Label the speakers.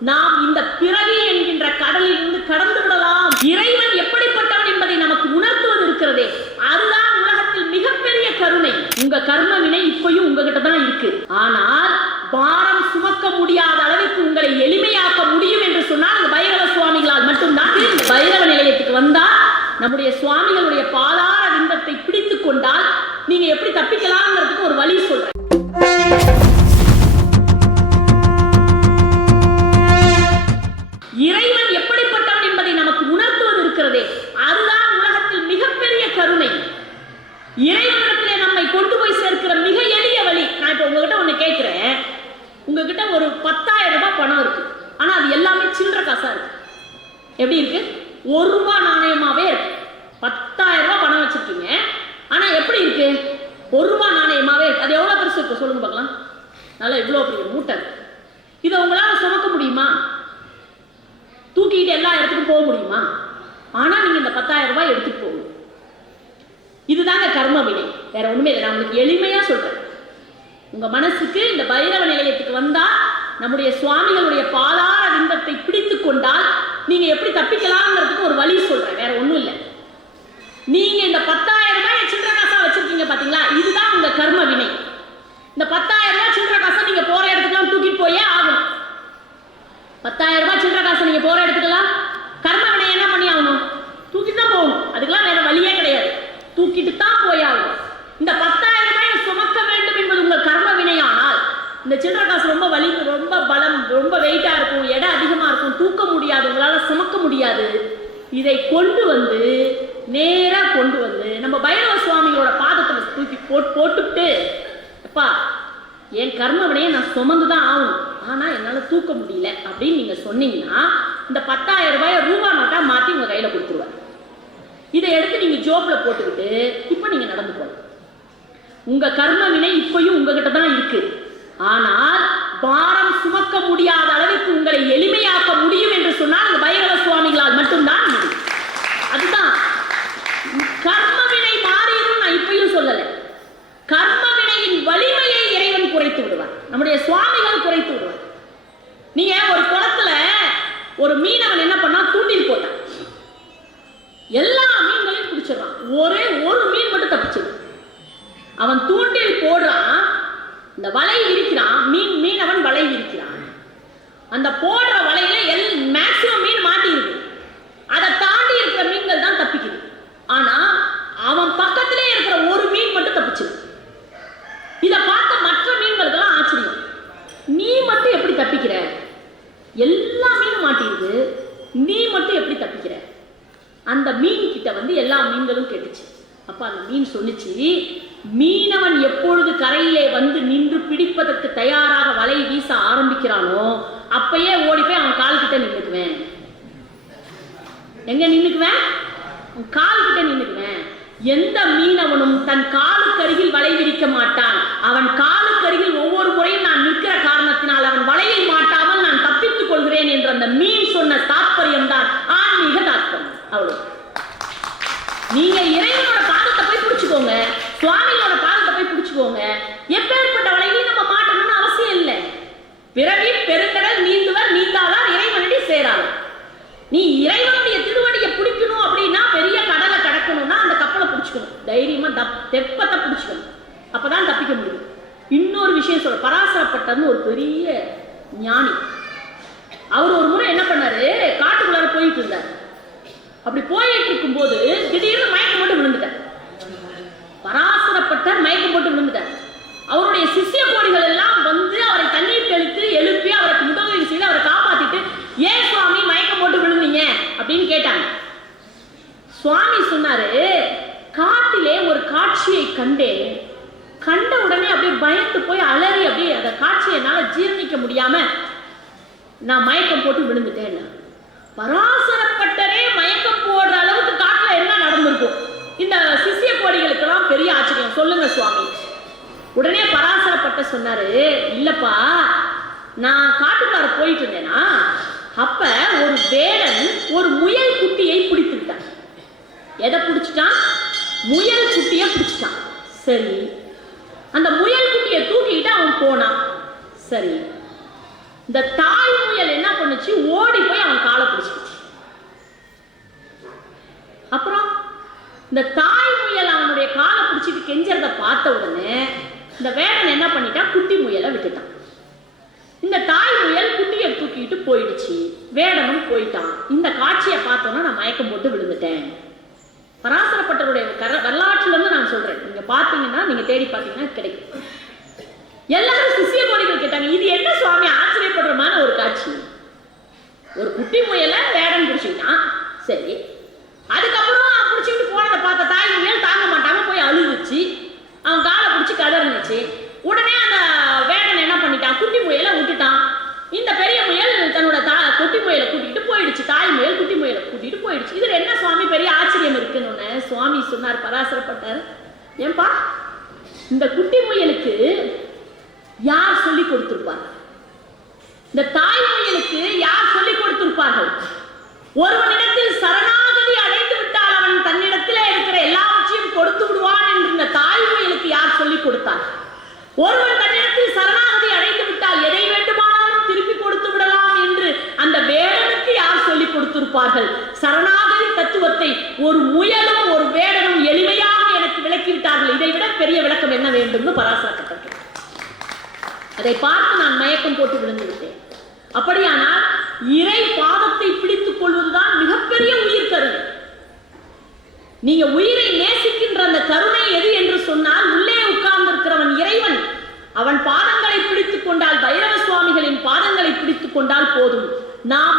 Speaker 1: நாம் இந்த பிறவி என்கின்ற கடலில் இருந்து கடந்து விடலாம். இறைவன் எப்படிப்பட்டவன் என்பதை நமக்கு உணர்த்துவது இருக்கிறதே. அதுதான் உலகத்தில் மிகப்பெரிய கருணை. உங்க கர்ம வினை இப்பயும் உங்ககிட்ட தான் இருக்கு. ஆனால் பாரம் சுமக்க முடியாத அளவுக்கு உங்களை எளிமையாக்க முடியும் என்று சொன்னால் அந்த பைரவ சுவாமிகளால் மட்டும்தான் இந்த பைரவ நிலையத்துக்கு வந்தா நம்முடைய சுவாமிகளுடைய பாதார விந்தத்தை பிடித்து கொண்டால் நீங்க எப்படி தப்பிக்கலாம்ங்கிறதுக்கு ஒரு வழி சொல்றேன். எப்படி இருக்கு? ஒரு ரூபாய் நாணயமாவே இருக்கு. பத்தாயிரம் ரூபாய் பணம் வச்சிருக்கீங்க. ஆனா எப்படி இருக்கு? ஒரு ரூபாய் நாணயமாவே இருக்கு. அது எவ்வளவு பெருசு இருக்கு? சொல்லுங்க பார்க்கலாம். நல்லா இவ்வளோ பெரிய மூட்டை இதை உங்களால சுமக்க முடியுமா? தூக்கிட்டு எல்லா இடத்துக்கும் போக முடியுமா? ஆனா நீங்க இந்த பத்தாயிரம் ரூபாய் எடுத்துட்டு போகணும் இதுதாங்க கர்ம வினை. வேற ஒண்ணுமே இல்லை. நான் உங்களுக்கு எளிமையா சொல்றேன். உங்க மனசுக்கு இந்த பைரவ நிலையத்துக்கு வந்தா நம்முடைய சுவாமிகளுடைய பாதார விந்தத்தை பிடித்து கொண்டால் நீங்க எப்படி தப்பிக்கலாம்ங்கிறதுக்கு ஒரு வழி சொல்றேன். வேற ஒண்ணும் இல்லை. நீங்க இந்த பத்தாயிரம் ரூபாய் சில்லற காசா வச்சிருக்கீங்க பாத்தீங்களா? இதுதான் உங்க கர்ம வினை. இந்த பத்தாயிரம் ரூபாய் சில்லற காசை நீங்க போற இடத்துக்குலாம் தூக்கிட்டு போயே ஆகணும். பத்தாயிரம் ரூபாய் சில்லற காசை நீங்க போற இடத்துக்கெல்லாம் கர்ம வினை என்ன பண்ணி ஆகணும்? தூக்கிட்டு தான் போகணும். அதுக்கெல்லாம் வேற வழியே கிடையாது. தூக்கிட்டு தான் போய் ஆகணும். இந்த பத்தாயிரம் ரூபாய் சுமக்க வேண்டும் என்பது உங்கள் கர்ம வினையானால் இந்த சில்லற காசு ரொம்ப வலி ரொம்ப பலம் ரொம்ப வெயிட்டா இருக்கும் எடை அதிகமா இருக்கும் தூக்க முடியாது உங்களால சுமக்க முடியாது இதை கொண்டு வந்து நேரா கொண்டு வந்து நம்ம பைரவ சுவாமிகளோட பாதத்துல தூக்கி போட்டு போட்டுவிட்டு அப்பா என் கர்மவனையை நான் சுமந்து தான் ஆகணும். ஆனால் என்னால் தூக்க முடியல அப்படின்னு நீங்கள் சொன்னீங்கன்னா இந்த பத்தாயிரம் ரூபாயை ரூபா நோட்டா மாற்றி உங்கள் கையில் கொடுத்துருவார் இதை எடுத்து நீங்கள் ஜோப்பில் போட்டுக்கிட்டு இப்போ நீங்கள் நடந்து போகலாம் உங்கள் கர்ம வினை இப்பயும் உங்ககிட்ட தான் இருக்கு. ஆனால் பாரம் சுமக்க முடியாத அளவுக்கு உங்களை எளிமையாக்க முடியும் என்று சொன்னால் அந்த பைரவ சுவாமிகளால் மட்டும்தான் முடியும் அதுதான் கர்ம வினை மாறிடும் நான் இப்பயும் சொல்லலை கர்ம வினையின் வலிமையை இறைவன் குறைத்து விடுவார் நம்முடைய சுவாமிகள் குறைத்து விடுவார் நீங்க ஒரு குளத்துல ஒரு மீனவன் என்ன பண்ணா தூண்டில் போட்டான் எல்லா மீன்களையும் பிடிச்சிடறான் ஒரே ஒரு மீன் மட்டும் தப்பிச்சது அவன் தூண்டில் போடுறான் இந்த வலை விரிக்கிறான் மீன் மீனவன் வலை விரிக்கிறான் அந்த போடுற வலையில எல் மேக்சிமம் மீன் மாட்டிருக்கு. அதை தாண்டி இருக்கிற மீன்கள் தான் தப்பிக்குது. ஆனா அவன் பக்கத்திலே இருக்கிற ஒரு மீன் மட்டும் தப்பிச்சு இதை பார்த்த மற்ற மீன்களுக்கெல்லாம் ஆச்சரியம். நீ மட்டும் எப்படி தப்பிக்கிற? எல்லா மீனும் மாட்டிருக்கு. நீ மட்டும் எப்படி தப்பிக்கிற? அந்த மீன் கிட்ட வந்து எல்லா மீன்களும் கேட்டுச்சு. அப்ப அந்த மீன் சொல்லிச்சு மீனவன் எப்பொழுது கரையிலே வந்து நின்று பிடிப்பதற்கு தயாராக வலை வீச ஆரம்பிக்கிறானோ அப்பயே ஓடி போய் அவன் கால் கிட்ட நின்னுக்குவேன். எங்க நின்னுக்குவேன்? கால் கிட்ட நின்னுக்குவேன். எந்த மீனவனும் தன் காலுக்கு அருகில் வலை விரிக்க மாட்டான். அவன் காலுக்கு அருகில் ஒவ்வொரு முறையும் நான் நிற்கிற காரணத்தினால் அவன் வலையை மாட்டாமல் நான் தப்பித்துக் கொள்கிறேன் என்று அந்த மீன் சொன்ன தாற்பயம் தான். நீ இறைவனுடைய திருவடியை பிடிக்கணும் அப்படின்னா பெரிய கடலை கடக்கணும்னா அந்த கப்பலை பிடிச்சிக்கணும். தைரியமா தப் தெப்பத்தை பிடிச்சிக்கணும். அப்பதான் தப்பிக்க முடியும். இன்னொரு விஷயம் சொல்ற பராசரப்பட்டர்னு ஒரு பெரிய ஞானி. அவர் ஒரு முறை என்ன பண்ணாரு? காட்டுக்குள்ளார போயிட்டு இருந்தார். அப்படி போயிட்டு இருக்கும்போது திடீர்னு மயக்கம் போட்டு விழுந்துட்டார். பராசரப்பட்டர் மயக்கம் போட்டு விழுந்துட்டார். அவருடைய சிஷ்ய கோடிகள் எல்லாம் வந்து அவரை தண்ணீர் தெளித்து எழுப்பி அவருக்கு உதவி செய்து அவரை காப்பாத்திட்டு ஏன் சுவாமி மயக்கம் போட்டு விழுந்தீங்க அப்படின்னு கேட்டாங்க சுவாமி சொன்னாரு காட்டிலே ஒரு காட்சியை கண்டேன் கண்ட உடனே அப்படியே பயந்து போய் அலறி அப்படி அந்த காட்சியை என்னால ஜீரணிக்க முடியாம நான் மயக்கம் போட்டு விழுந்துட்டேன் பராசரப்பட்டரே மயக்கம் போடுற அளவுக்கு காட்டுல என்ன நடந்திருக்கும்? இந்த சிசிய கோடிகளுக்கெல்லாம் பெரிய ஆச்சரியம். சொல்லுங்க சுவாமி. உடனே பராசரப்பட்ட சொன்னாரு இல்லப்பா நான் காட்டுக்கார போயிட்டு இருந்தேனா? அப்ப ஒரு வேடன் ஒரு முயல் குட்டியை பிடித்துட்டான் எதை பிடிச்சிட்டான்? முயல் குட்டியை பிடிச்சிட்டான். சரி அந்த முயல் குட்டியை தூக்கிட்டு அவன் போனான். சரி இந்த தாய் முயல் என்ன பண்ணுச்சு? ஓடி போய் அவன் காலை பிடிச்சிருச்சு அப்புறம் இந்த தாய் முயல் அவனுடைய காலை பிடிச்சிட்டு கெஞ்சறத பார்த்த உடனே இந்த வேடன் என்ன பண்ணிட்டான்? குட்டி முயலை விட்டுட்டான். இந்த தாய் முயல் குட்டியை தூக்கிட்டு போயிடுச்சு. வேடனும் போயிட்டான். இந்த காட்சியை பார்த்தோன்னா நான் மயக்கம் போட்டு விழுந்துட்டேன் பராசரப்பட்டருடைய கர வரலாற்றுல இருந்து நான் சொல்றேன் நீங்க பார்த்தீங்கன்னா நீங்க தேடி பார்த்தீங்கன்னா கிடைக்கும். எல்லாரும் சிசிய கோடிகள் கேட்டாங்க. இது என்ன சுவாமி? ஆச்சரியப்படுறமான ஒரு காட்சி. ஒரு குட்டி முயலை வேடன் பிடிச்சிக்கிட்டான் சரி. அதுக்கப்புறம் பிடிச்சிட்டு பிடிச்சிக்கிட்டு போனதை பார்த்த தாய் முயல் தாங்க மாட்டாங்க போய் அழுகுச்சு அவன் காலை பிடிச்சி கதறினுச்சு. உடனே அந்த வேடன் என்ன பண்ணிட்டான்? குட்டி முயலை விட்டுட்டான். இந்த பெரிய முயல் தன்னோட தா குட்டி முயலை கூட்டிட்டு போயிடுச்சு. தாய் முயல் குட்டி முயலை கூட்டிட்டு போயிடுச்சு. இதில் என்ன சுவாமி பெரிய ஆச்சரியம் இருக்குன்னு சுவாமி சொன்னார் பராசரப்பட்டார்? ஏன்பா? இந்த குட்டி முயலுக்கு யார் சொல்லி கொடுத்திருப்பார்? இந்த தாய் முயலுக்கு யார் சொல்லி கொடுத்திருப்பார்கள்? ஒருவனிடத்தில் சரணாகதி அடைந்து விட்டால் அவன் தன்னிடத்திலே இருக்கிற எல்லாவற்றையும் கொடுத்து விடுவான் என்று இந்த தாய் முயலுக்கு யார் சொல்லி கொடுத்தார்? ஒருவன் தன்னிடத்தில் சரணா அடைந்து விட்டால் எதை வேண்டுமானாலும் திருப்பி கொடுத்து விடலாம் என்று அந்த வேடனுக்கு யார் சொல்லி கொடுத்திருப்பார்கள் சரணாகதி தத்துவத்தை ஒரு முயலும் ஒரு வேடனும் எளிமையாக எனக்கு விளக்கி விட்டார்கள் இதை விட பெரிய விளக்கம் என்ன வேண்டும்னு அதை பார்த்து நான் மயக்கம் போட்டு விழுந்து விட்டேன் அப்படியானால் இறை பாதத்தை பிடித்துக் கொள்வதுதான் மிகப்பெரிய உயிர் கருணை நீங்க உயிரை நேசிக்கின்ற அந்த கருணை எது என்று சொன்னால் உள்ளே உட்கார்ந்திருக்கிறவன் இறைவன். அவன் பாதங்களை பிடித்துக் கொண்டால் பைரவ சுவாமிகளின் பாதங்களை பிடித்துக் கொண்டால் போதும். நாம்